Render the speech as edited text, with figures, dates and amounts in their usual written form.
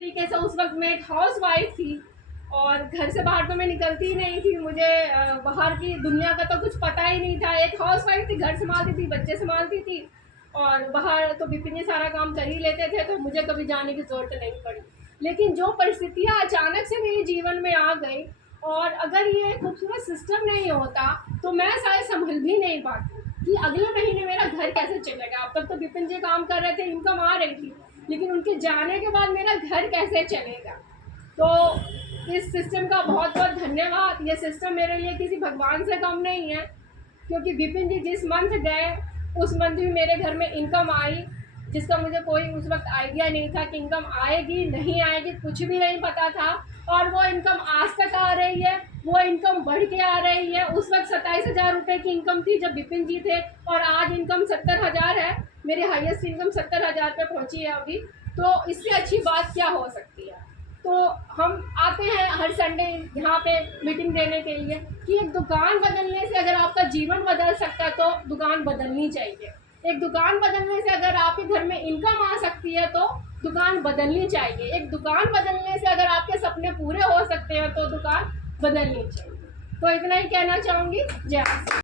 तरीके से उस वक्त मैं एक हाउस वाइफ थी और घर से बाहर तो मैं निकलती ही नहीं थी। मुझे बाहर की दुनिया का तो कुछ पता ही नहीं था। एक हाउस वाइफ थी, घर संभालती थी, बच्चे संभालती थी और बाहर तो विपिन ही सारा काम कर ही लेते थे, तो मुझे कभी जाने की ज़रूरत नहीं पड़ी। लेकिन जो परिस्थितियाँ अचानक से मेरे जीवन में आ गई और अगर ये खूबसूरत सिस्टम नहीं होता तो मैं शायद संभल भी नहीं पाती कि अगले महीने मेरा घर कैसे चलेगा। अब तक तो विपिन जी काम कर रहे थे, इनकम आ रही थी, लेकिन उनके जाने के बाद मेरा घर कैसे चलेगा। तो इस सिस्टम का बहुत बहुत धन्यवाद। ये सिस्टम मेरे लिए किसी भगवान से कम नहीं है, क्योंकि विपिन जी जिस मंथ गए उस मंथ भी मेरे घर में इनकम आई, जिसका मुझे कोई उस वक्त आइडिया नहीं था कि इनकम आएगी नहीं आएगी, कुछ भी नहीं पता था। और वो इनकम आज तक आ रही है, वो इनकम बढ़ के आ रही है। उस वक्त 27,000 रुपये की इनकम थी जब विपिन जी थे और आज इनकम 70,000 है। मेरी हाईएस्ट इनकम 70,000 पे पहुंची है अभी। तो इससे अच्छी बात क्या हो सकती है। तो हम आते हैं हर संडे यहाँ पे मीटिंग देने के लिए कि एक दुकान बदलने से अगर आपका जीवन बदल सकता है तो दुकान बदलनी चाहिए। एक दुकान बदलने से अगर आपके घर में इनकम आ सकती है तो दुकान बदलनी चाहिए। एक दुकान बदलने से अगर आपके सपने पूरे हो सकते हैं तो दुकान बदलनी चाहिए। तो इतना ही कहना चाहूँगी। जय हिंद।